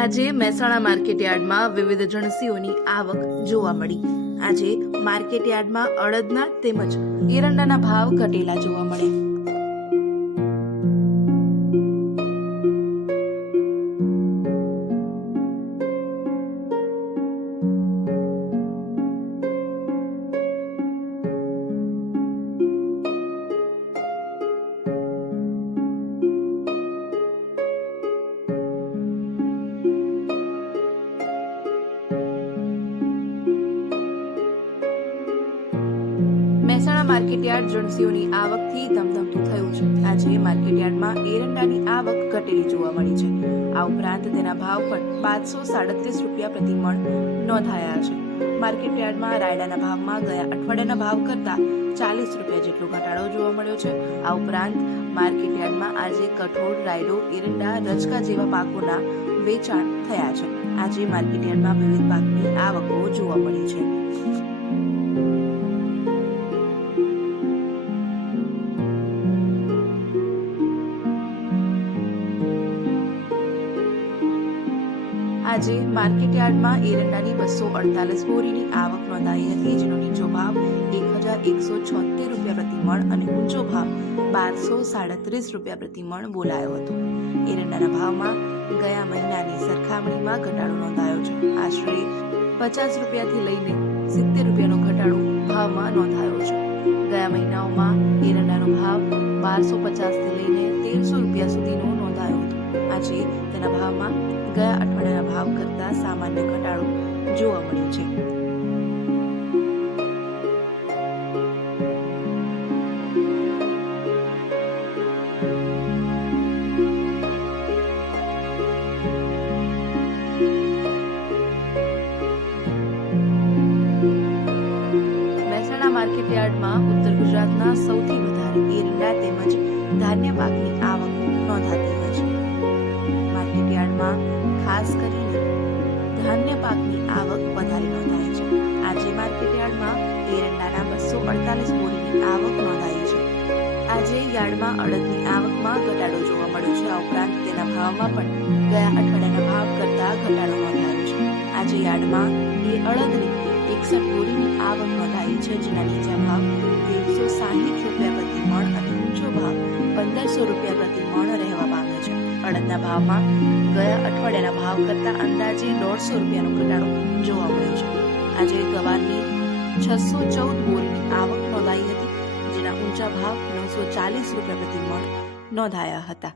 આજે મહેસાણા માર્કેટયાર્ડમાં વિવિધ જણસીઓની આવક જોવા મળી। આજે માર્કેટયાર્ડમાં અડદના તેમજ એરંડાના ભાવ ઘટેલા જોવા મળ્યા। મહેસાણા માર્કેટયાર્ડ જણસીઓની આવકથી ધમધમતું થયું છે। આજે માર્કેટયાર્ડમાં એરંડાની આવક ઘટેલી જોવા મળી છે। આ ઉપરાંત તેના ભાવ પણ 537 રૂપિયા પ્રતિ મણ નોંધાયા છે। માર્કેટયાર્ડમાં રાયડાના ભાવમાં ગયા અઠવાડિયાના ભાવ કરતા 40 રૂપિયા જેટલો ઘટાડો જોવા મળ્યો છે। આ ઉપરાંત માર્કેટયાર્ડમાં આજે કઠોળ, રાયડો, એરંડા, રચકા જેવા પાકોના વેચાણ થયા છે। આજે માર્કેટયાર્ડમાં વિવિધ પાકની આવકો જોવા મળી છે। આજે માર્કેટયાર્ડમાં એરંડાની 248 બોરીની આવક નોંધાઈ હતી, જેનો નીચો ભાવ 1176 રૂપિયા પ્રતિ મણ અને ઊંચો ભાવ 1237 રૂપિયા પ્રતિ મણ બોલાયો હતો। એરંડાના ભાવમાં ગયા મહિનાની સરખામણીમાં ઘટાડો નોંધાયો છે। આશરે 50 રૂપિયાથી લઈને 70 રૂપિયાનો ઘટાડો ભાવમાં નોંધાયો છે। ગયા મહિનાઓમાં એરંડાનો ભાવ 1250 થી લઈને 1300 રૂપિયા સુધીનો નોંધાયો હતો। આજે તેના ભાવમાં ગયા અઠવાડિયાના ભાવ કરતા સામાન્ય ઘટાડો જોવા મળ્યો છે। મહેસાણા માર્કેટયાર્ડમાં ઉત્તર ગુજરાતના સૌથી વધારે એરંડા તેમજ ધાન્ય પાકની આવક નોંધાતી હોય છે। માર્કેટયાર્ડમાં ખાસ કરીને ધાન્ય પાકની આવક વધારે નોંધાય છે। આજે માર્કેટયાર્ડમાં એરંડાના 248 બોરીની આવક નોંધાઈ છે। આજે યાર્ડમાં અડદની આવકમાં ઘટાડો જોવા મળ્યો છે। આ ઉપરાંત તેના ભાવમાં પણ ગયા અઠવાડિયાના ભાવ કરતા ઘટાડો નોંધાયો છે। આજે યાર્ડમાં અડદની 61 બોરીની આવક નોંધાઈ છે, જેના નીચા ભાવ 160 રૂપિયા પ્રતિ મણ અને ઊંચો ભાવ 1500 રૂપિયા પ્રતિ મણ રહેવા પામ્યો છે। અડદના ભાવમાં ગયા અઠવાડિયાના ભાવ કરતા અંદાજે 150 રૂપિયાનો ઘટાડો જોવા મળ્યો છે। આજે ગવારની 614 બોરીની આવક નોંધાઈ હતી, જેના ઊંચા ભાવ 940 રૂપિયા પ્રતિ મણ નોંધાયા હતા।